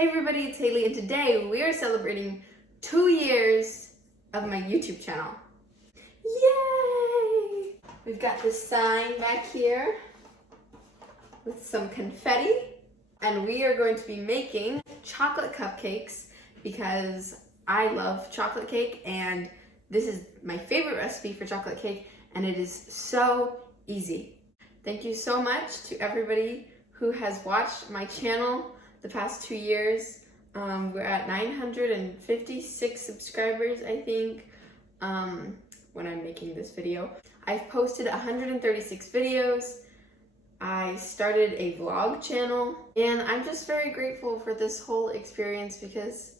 Hey everybody, it's Hailey, and today we are celebrating 2 years of my YouTube channel. Yay! We've got this sign back here with some confetti, and we are going to be making chocolate cupcakes because I love chocolate cake, and this is my favorite recipe for chocolate cake, and it is so easy. Thank you so much to everybody who has watched my channel the past 2 years. We're at 956 subscribers, I think, when I'm making this video. I've posted 136 videos. I started a vlog channel, and I'm just very grateful for this whole experience because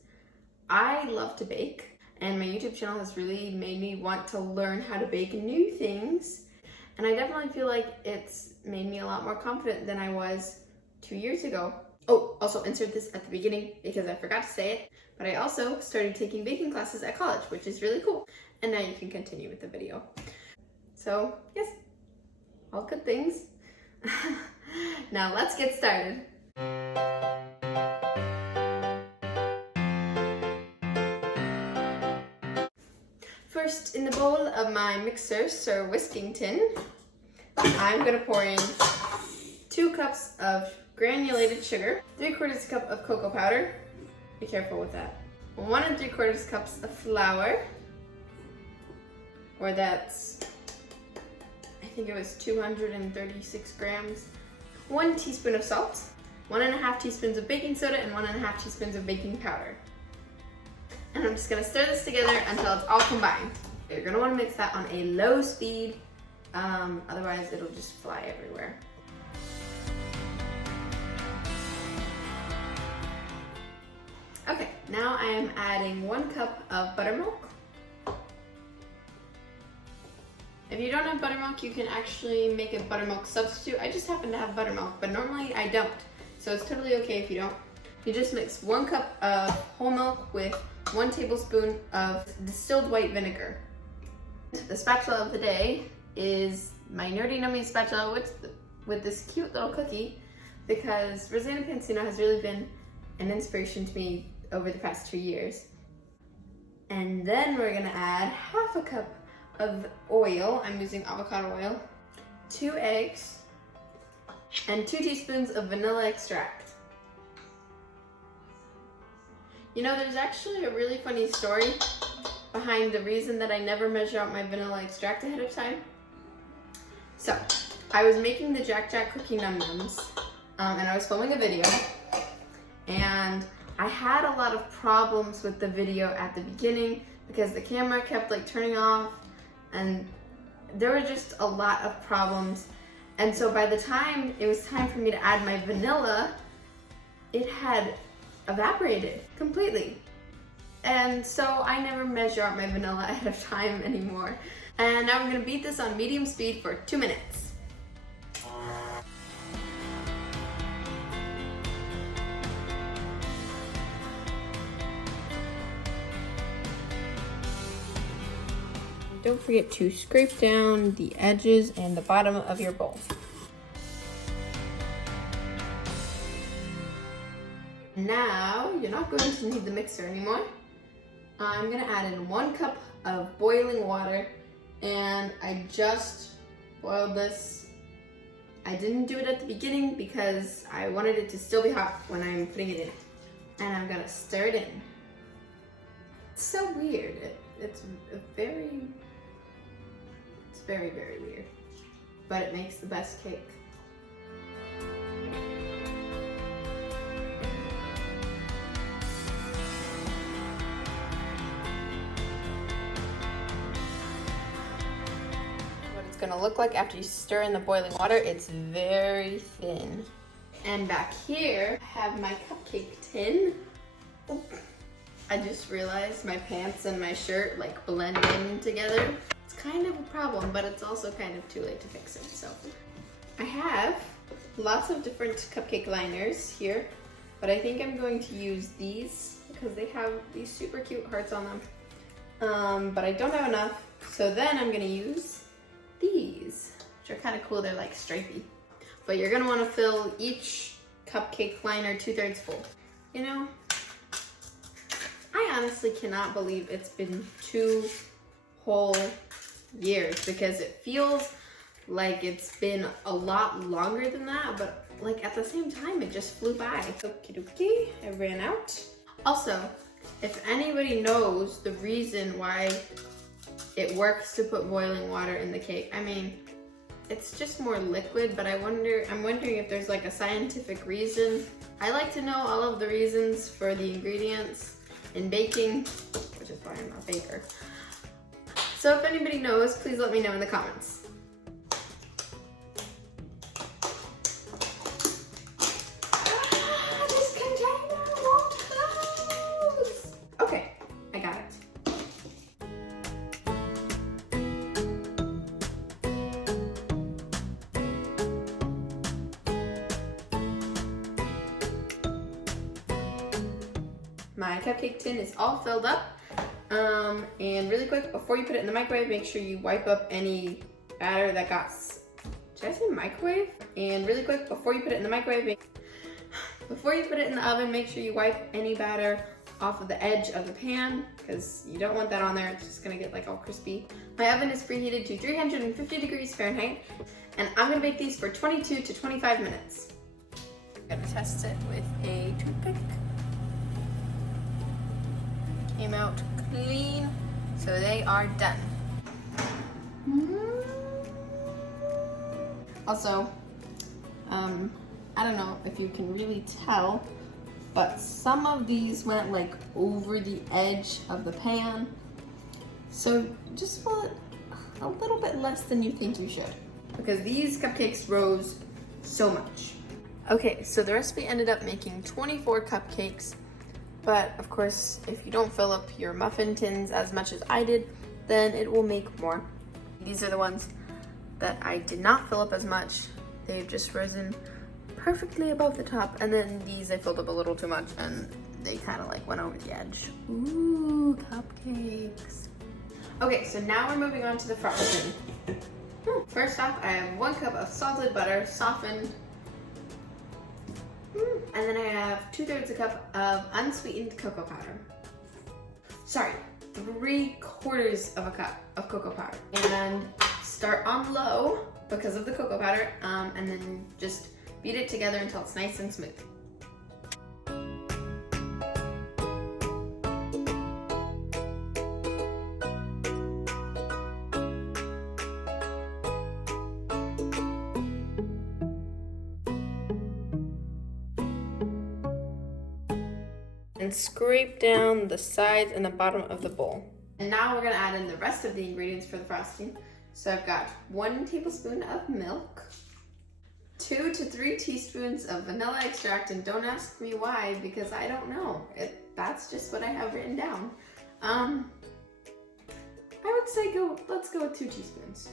I love to bake, and my YouTube channel has really made me want to learn how to bake new things. And I definitely feel like it's made me a lot more confident than I was 2 years ago. Oh, also insert this at the beginning because I forgot to say it, but I also started taking baking classes at college, which is really cool. And now you can continue with the video. So yes, all good things. Now let's get started. First, in the bowl of my mixer, Sir Whiskington, I'm gonna pour in 2 cups of granulated sugar, 3/4 cup of cocoa powder, be careful with that, 1 3/4 cups of flour, or that's, I think it was 236 grams, 1 teaspoon of salt, 1½ teaspoons of baking soda, and 1½ teaspoons of baking powder. And I'm just gonna stir this together until it's all combined. You're gonna wanna mix that on a low speed, otherwise it'll just fly everywhere. Okay, now I am adding 1 cup of buttermilk. If you don't have buttermilk, you can actually make a buttermilk substitute. I just happen to have buttermilk, but normally I don't. So it's totally okay if you don't. You just mix 1 cup of whole milk with 1 tablespoon of distilled white vinegar. The spatula of the day is my Nerdy Nummy spatula with this cute little cookie, because Rosanna Pansino has really been an inspiration to me over the past 2 years. And then we're gonna add 1/2 cup of oil. I'm using avocado oil, 2 eggs, and 2 teaspoons of vanilla extract. You know, there's actually a really funny story behind the reason that I never measure out my vanilla extract ahead of time. So, I was making the Jack Jack cookie num nums, and I was filming a video, and I had a lot of problems with the video at the beginning because the camera kept like turning off, and there were just a lot of problems. And so by the time it was time for me to add my vanilla, it had evaporated completely. And so I never measure out my vanilla ahead of time anymore. And now I'm gonna beat this on medium speed for 2 minutes. Don't forget to scrape down the edges and the bottom of your bowl. Now, you're not going to need the mixer anymore. I'm gonna add in 1 cup of boiling water, and I just boiled this. I didn't do it at the beginning because I wanted it to still be hot when I'm putting it in. And I'm gonna stir it in. It's so weird. It's very, very weird, but it makes the best cake. What it's gonna look like after you stir in the boiling water, it's very thin. And back here, I have my cupcake tin. Oh, I just realized my pants and my shirt like blend in together. Kind of a problem, but it's also kind of too late to fix it. So I have lots of different cupcake liners here, but I think I'm going to use these because they have these super cute hearts on them. But I don't have enough, so then I'm gonna use these, which are kind of cool. They're like stripy, but you're gonna want to fill each cupcake liner 2/3 full. You know, I honestly cannot believe it's been 2 whole years, because it feels like it's been a lot longer than that, but like at the same time it just flew by. Okie dokie, I ran out. Also, if anybody knows the reason why it works to put boiling water in the cake, I mean, it's just more liquid, but I'm wondering if there's like a scientific reason. I like to know all of the reasons for the ingredients in baking, which is why I'm not a baker. So if anybody knows, please let me know in the comments. This container won't close. Okay, I got it. My cupcake tin is all filled up. And really quick, before you put it in the microwave, make sure you wipe up any batter that got, did I say microwave? And really quick, before you put it in the microwave, before you put it in the oven, make sure you wipe any batter off of the edge of the pan, because you don't want that on there. It's just gonna get like all crispy. My oven is preheated to 350 degrees Fahrenheit, and I'm gonna bake these for 22 to 25 minutes. I'm gonna test it with a toothpick. Came out clean, so they are done. Also, I don't know if you can really tell, but some of these went like over the edge of the pan, so just fill it a little bit less than you think you should, because these cupcakes rose so much. Okay, so the recipe ended up making 24 cupcakes. But of course, if you don't fill up your muffin tins as much as I did, then it will make more. These are the ones that I did not fill up as much. They've just risen perfectly above the top. And then these I filled up a little too much and they kind of like went over the edge. Ooh, cupcakes. Okay, so now we're moving on to the frosting. First off, I have 1 cup of salted butter, softened. And then I have 2/3 a cup of unsweetened cocoa powder. Sorry, 3/4 of a cup of cocoa powder. And start on low because of the cocoa powder, and then just beat it together until it's nice and smooth. And scrape down the sides and the bottom of the bowl. And now we're gonna add in the rest of the ingredients for the frosting. So I've got 1 tablespoon of milk, 2 to 3 teaspoons of vanilla extract, and don't ask me why, because I don't know. That's just what I have written down. I would say let's go with 2 teaspoons.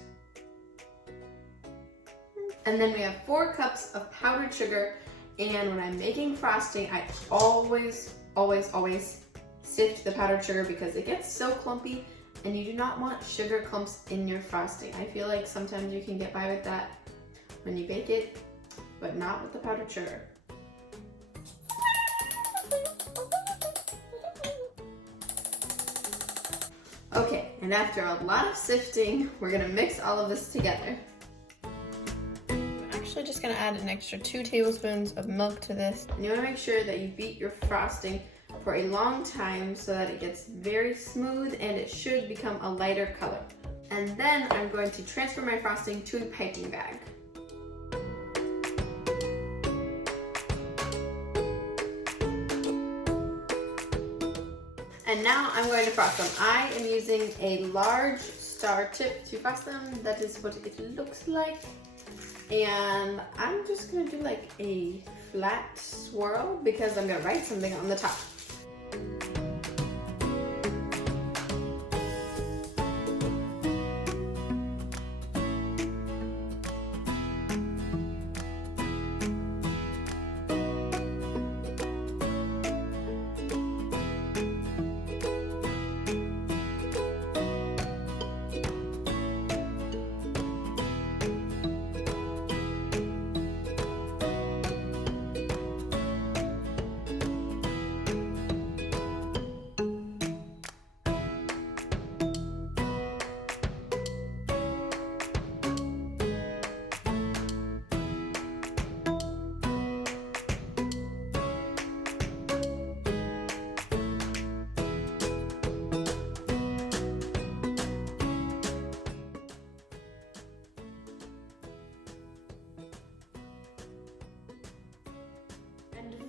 And then we have 4 cups of powdered sugar. And when I'm making frosting, I always sift the powdered sugar because it gets so clumpy and you do not want sugar clumps in your frosting. I feel like sometimes you can get by with that when you bake it, but not with the powdered sugar. Okay, and after a lot of sifting, we're gonna mix all of this together. Just gonna add an extra 2 tablespoons of milk to this. And you wanna make sure that you beat your frosting for a long time so that it gets very smooth and it should become a lighter color. And then I'm going to transfer my frosting to a piping bag. And now I'm going to frost them. I am using a large star tip to frost them. That is what it looks like. And I'm just gonna do like a flat swirl because I'm gonna write something on the top.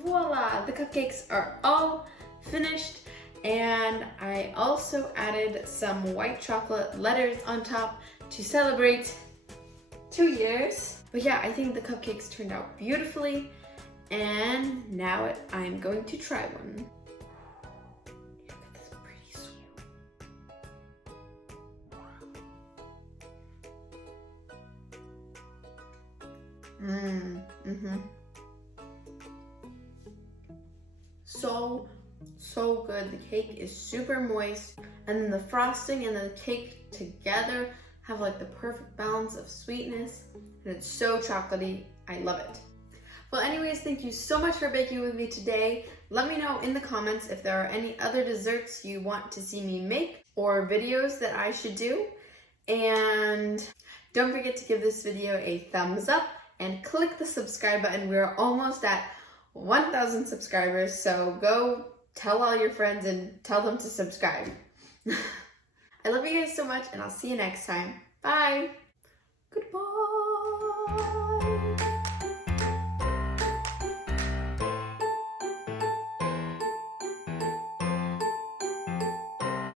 voila, the cupcakes are all finished. And I also added some white chocolate letters on top to celebrate 2 years. But yeah, I think the cupcakes turned out beautifully. And now I'm going to try one. Look at this pretty sweet. So good. The cake is super moist, and then the frosting and the cake together have like the perfect balance of sweetness, and it's so chocolatey. I love it. Well, anyways, thank you so much for baking with me today. Let me know in the comments if there are any other desserts you want to see me make or videos that I should do. And don't forget to give this video a thumbs up and click the subscribe button. We're almost at 1,000 subscribers, so go tell all your friends and tell them to subscribe. I love you guys so much, and I'll see you next time. Bye. Goodbye.